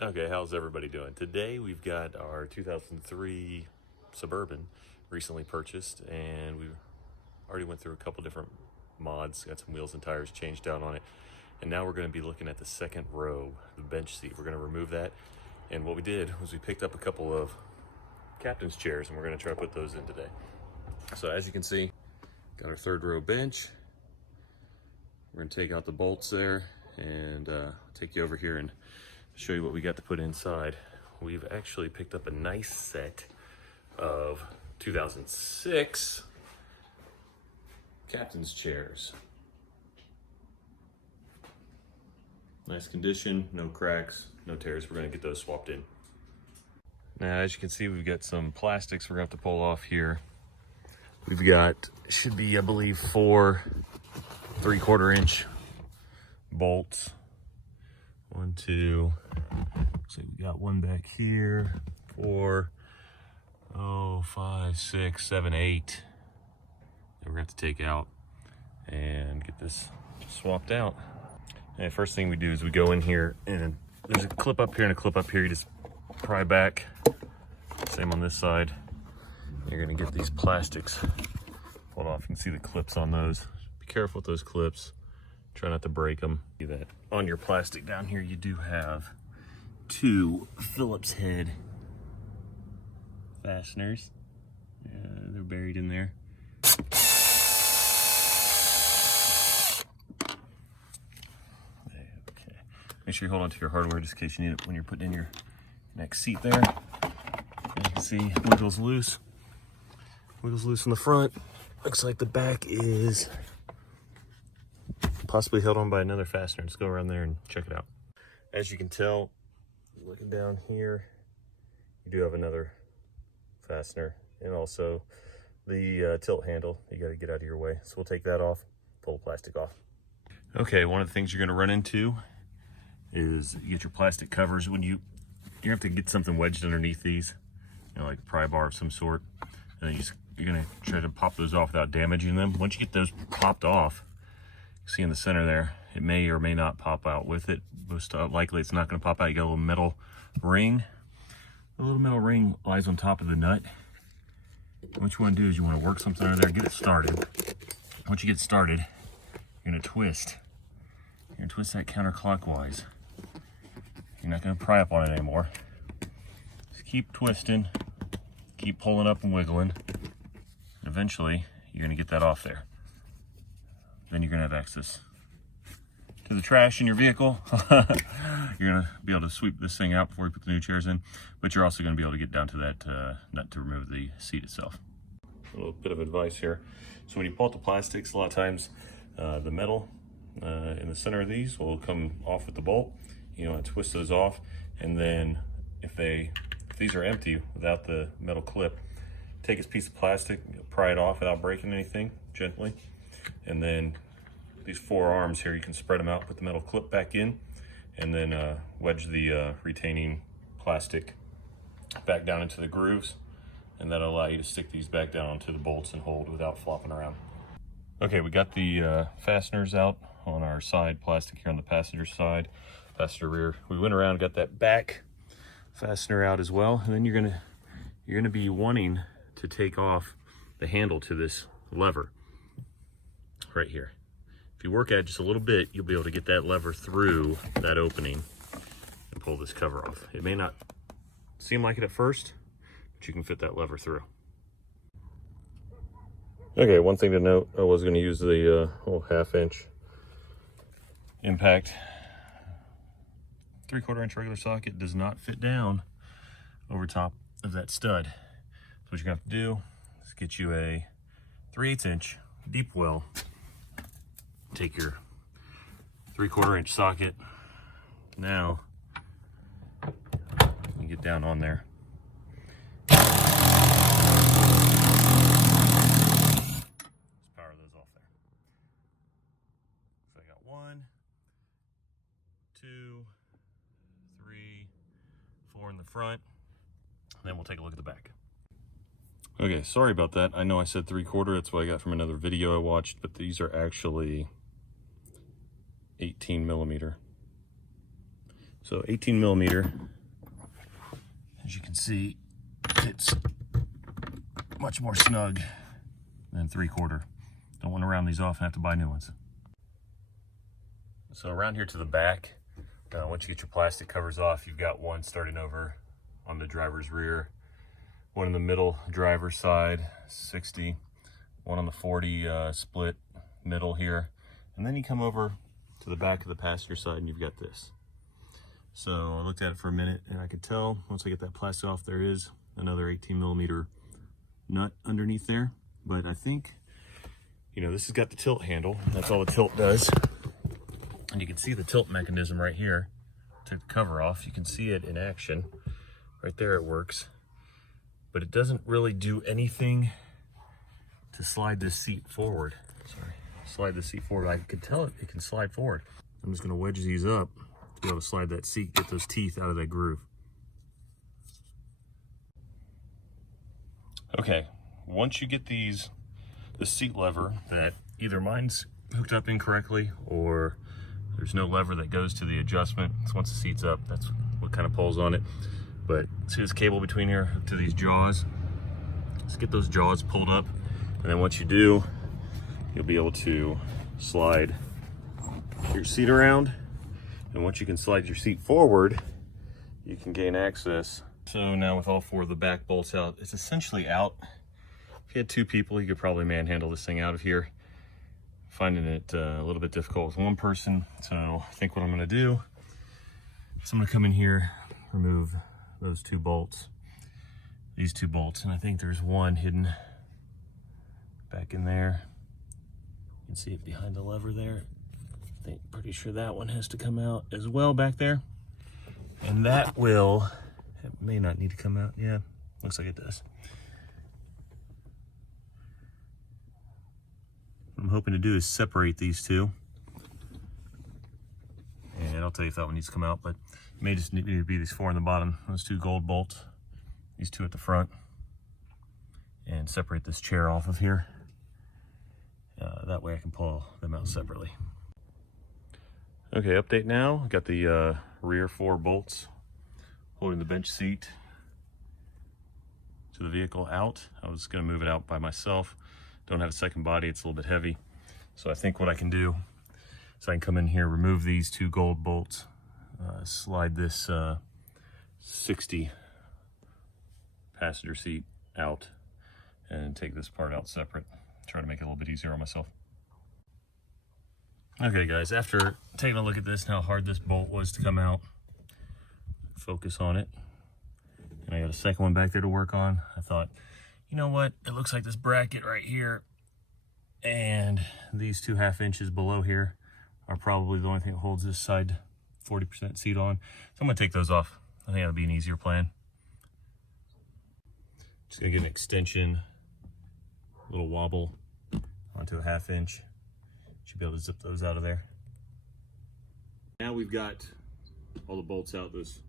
Okay, how's everybody doing? Today we've got our 2003 Suburban, recently purchased, and we already went through a couple different mods, got some wheels and tires changed out on it, and now we're going to be looking at the second row, the bench seat. We're going to remove that, and what we did was we picked up a couple of captain's chairs, and we're going to try to put those in today. So as you can see, got our third row bench. We're going to take out the bolts there and take you over here and show you what we got to put inside. We've actually picked up a nice set of 2006 captain's chairs. Nice condition, no cracks, no tears. We're going to get those swapped in. Now, as you can see, we've got some plastics we're going to have to pull off here. We've got, should be, I believe, 4 3/4 inch bolts. 1, 2, so we got one back here, 4, 5, 6, 7, 8 that we're gonna have to take out and get this swapped out. And first thing we do is we go in here, and there's a clip up here and a clip up here. You just pry back, same on this side. You're gonna get these plastics pulled off. You can see the clips on those. Be careful with those clips. Try not to break them. See that on your plastic down here, you do have 2 Phillips head fasteners. They're buried in there. Okay. Make sure you hold on to your hardware just in case you need it when you're putting in your next seat there. As you can see, wiggles loose. Wiggles loose in the front. Looks like the back is possibly held on by another fastener. Let's go around there and check it out. As you can tell, looking down here, you do have another fastener, and also the tilt handle. You got to get out of your way. So we'll take that off, pull the plastic off. Okay, one of the things you're going to run into is you get your plastic covers. When you have to get something wedged underneath these, you know, like a pry bar of some sort, and then you're going to try to pop those off without damaging them. Once you get those popped off, see in the center there, it may or may not pop out with it. Most likely it's not going to pop out. You got a little metal ring. The little metal ring lies on top of the nut. What you want to do is you want to work something under there, get it started. Once you get started, you're going to twist. You're going to twist that counterclockwise. You're not going to pry up on it anymore. Just keep twisting, keep pulling up and wiggling. Eventually, you're going to get that off there. Then you're going to have access to the trash in your vehicle. You're going to be able to sweep this thing out before you put the new chairs in, but you're also going to be able to get down to that nut to remove the seat itself. A little bit of advice here. So when you pull out the plastics, a lot of times the metal in the center of these will come off with the bolt. You want to twist those off, and then if these are empty without the metal clip, take this piece of plastic, pry it off without breaking anything, gently. And then these 4 arms here, you can spread them out, put the metal clip back in, and then wedge the retaining plastic back down into the grooves, and that'll allow you to stick these back down onto the bolts and hold without flopping around. Okay, we got the fasteners out on our side plastic here on the passenger side, passenger rear. We went around and got that back fastener out as well, and then you're gonna be wanting to take off the handle to this lever right here. If you work at it just a little bit, you'll be able to get that lever through that opening and pull this cover off. It may not seem like it at first, but you can fit that lever through. Okay, one thing to note, I was going to use the 1/2 inch impact. 3/4 inch regular socket does not fit down over top of that stud. So what you're going to have to do is get you a 3/8 inch deep well. Take your 3/4 inch socket. Now you get down on there. Let's power those off there. So I got 1, 2, 3, 4 in the front. Then we'll take a look at the back. Okay, sorry about that. I know I said 3/4, that's what I got from another video I watched, but these are actually 18 millimeter. So 18 millimeter, as you can see, it's much more snug than 3/4. Don't want to round these off and have to buy new ones. So around here to the back, once you get your plastic covers off, you've got one starting over on the driver's rear, one in the middle driver's side, 60, one on the 40 split middle here, and then you come over to the back of the passenger side and you've got this. So I looked at it for a minute and I could tell once I get that plastic off, there is another 18 millimeter nut underneath there. But I think, you know, this has got the tilt handle. That's all the tilt does. And you can see the tilt mechanism right here. Take the cover off. You can see it in action. Right there it works. But it doesn't really do anything to slide this seat forward. Sorry, slide the seat forward. I can tell it can slide forward. I'm just gonna wedge these up to be able to slide that seat, get those teeth out of that groove. Okay, once you get the seat lever that either mine's hooked up incorrectly or there's no lever that goes to the adjustment. So once the seat's up, that's what kind of pulls on it. But see this cable between here hooked to these jaws? Let's get those jaws pulled up. And then once you do, you'll be able to slide your seat around. And once you can slide your seat forward, you can gain access. So now with all 4 of the back bolts out, it's essentially out. If you had 2 people, you could probably manhandle this thing out of here. Finding it a little bit difficult with 1 person. So I think what I'm gonna do is I'm gonna come in here, remove those 2 bolts, these 2 bolts, and I think there's one hidden back in there. You can see it behind the lever there. Pretty sure that one has to come out as well back there. And that it may not need to come out. Yeah, looks like it does. What I'm hoping to do is separate these 2. And I'll tell you if that one needs to come out, but it may just need to be these 4 on the bottom. Those 2 gold bolts, these 2 at the front, and separate this chair off of here. That way I can pull them out separately. Okay, update now. I got the rear 4 bolts holding the bench seat to the vehicle out. I was gonna move it out by myself. Don't have a second body, it's a little bit heavy. So I think what I can do is I can come in here, remove these 2 gold bolts, slide this 60 passenger seat out, and take this part out separate. Try to make it a little bit easier on myself. Okay guys, after taking a look at this and how hard this bolt was to come out, focus on it, and I got a second one back there to work on. I thought, you know what, it looks like this bracket right here and these 2 1/2 inches below here are probably the only thing that holds this side 40% seat on. So I'm gonna take those off. I think that'll be an easier plan. Just gonna get an extension, a little wobble onto a 1/2 inch. Should be able to zip those out of there. Now we've got all the bolts out. Those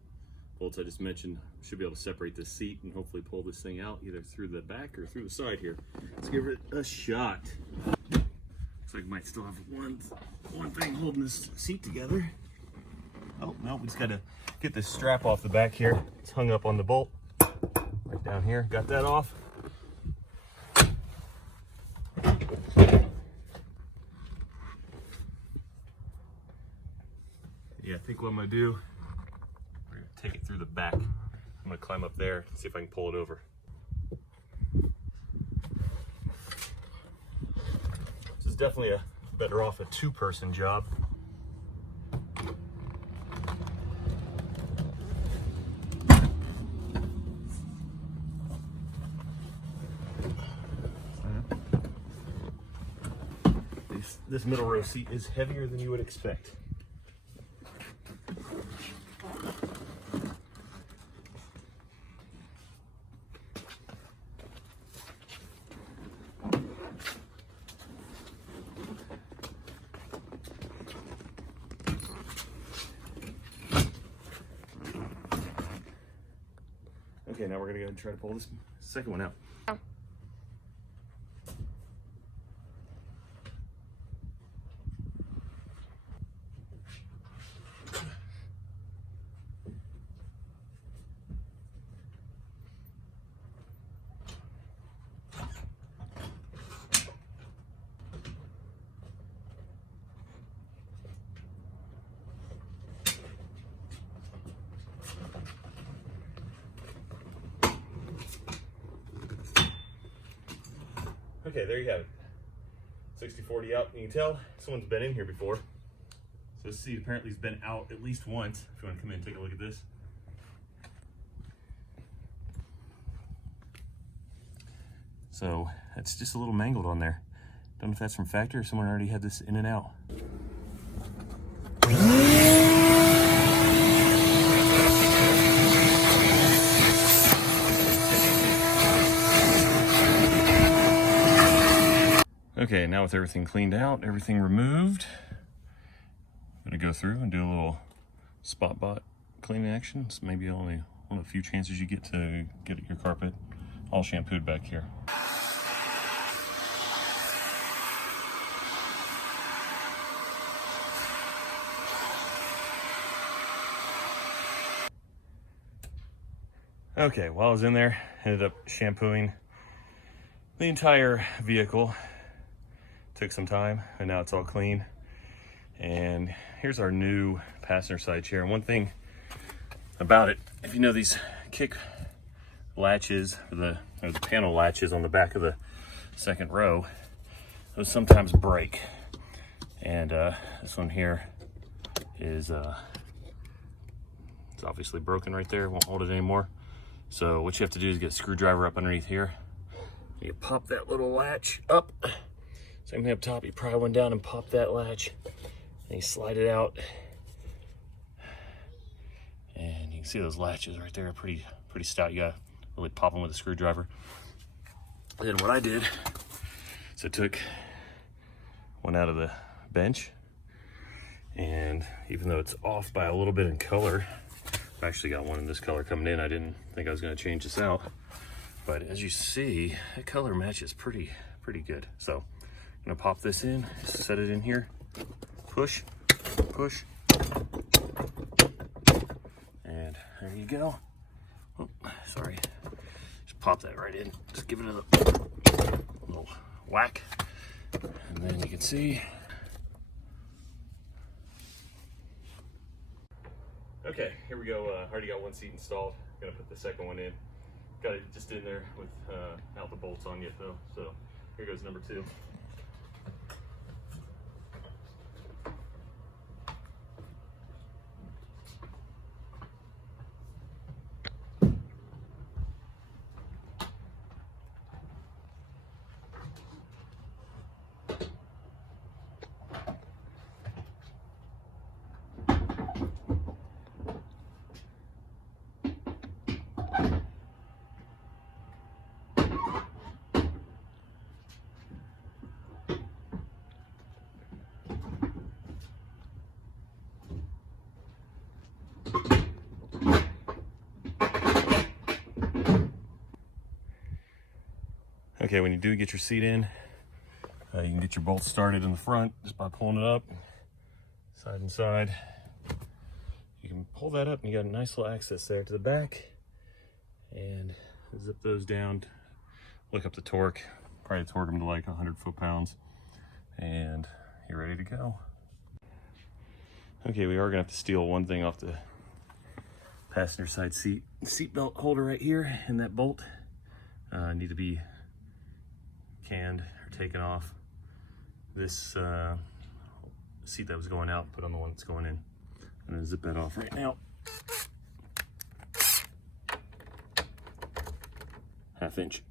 bolts I just mentioned should be able to separate this seat and hopefully pull this thing out either through the back or through the side here. Let's give it a shot. Looks like I might still have one thing holding this seat together. Oh no, we just gotta get this strap off the back here. It's hung up on the bolt right down here. Got that off. Yeah, I think what I'm gonna do, we're gonna take it through the back. I'm gonna climb up there and see if I can pull it over. This is definitely better off a 2-person job. This middle row seat is heavier than you would expect. Okay, now we're gonna go and try to pull this second one out. Okay, there you have it. 60/40 out. You can tell someone's been in here before. So this seat apparently has been out at least once. If you want to come in and take a look at this. So it's just a little mangled on there. Don't know if that's from factory or someone already had this in and out. Okay, now with everything cleaned out, everything removed, I'm gonna go through and do a little spot bot cleaning action. It's maybe only one of the few chances you get to get your carpet all shampooed back here. Okay, while I was in there, ended up shampooing the entire vehicle. Took some time, and now it's all clean. And here's our new passenger side chair. And one thing about it, if you know these kick latches, or the panel latches on the back of the second row, those sometimes break. And this one here is it's obviously broken right there, won't hold it anymore. So what you have to do is get a screwdriver up underneath here. You pop that little latch up. Same thing up top, you pry one down and pop that latch, and you slide it out. And you can see those latches right there, pretty stout. You gotta really pop them with a screwdriver. And then what I did, so I took one out of the bench, and even though it's off by a little bit in color, I actually got one in this color coming in. I didn't think I was gonna change this out, but as you see, the color matches pretty good. So I'm gonna pop this in, set it in here, push, push, and there you go. Oh, sorry, just pop that right in. Just give it a little whack, and then you can see. Okay, here we go. Already got one seat installed. Gonna put the second one in. Got it just in there without the bolts on yet though. So here goes number 2. Okay, when you do get your seat in, you can get your bolts started in the front just by pulling it up, side and side. You can pull that up and you got a nice little access there to the back. And zip those down, look up the torque, probably torque them to like 100 foot-pounds, and you're ready to go. Okay, we are gonna have to steal one thing off the passenger side seat belt holder right here, and that bolt need to be canned or taken off. This seat that was going out, put on the one that's going in. I'm gonna zip that off right now. Half inch.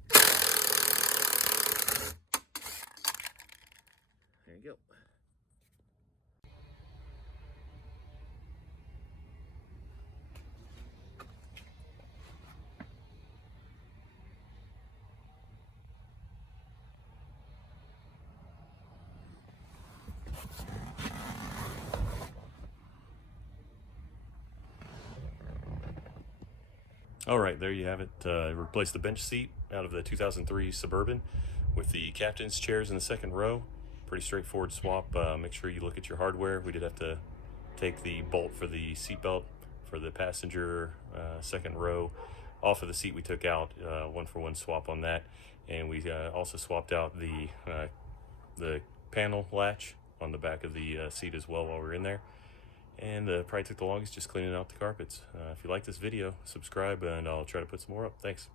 There you go. All right, there you have it. Replaced the bench seat out of the 2003 Suburban with the captain's chairs in the second row. Pretty straightforward swap. Make sure you look at your hardware. We did have to take the bolt for the seat belt for the passenger second row off of the seat we took out. 1-for-1 swap on that. And we also swapped out the panel latch on the back of the seat as well while we were in there. And probably took the longest just cleaning out the carpets. If you like this video, subscribe and I'll try to put some more up. Thanks.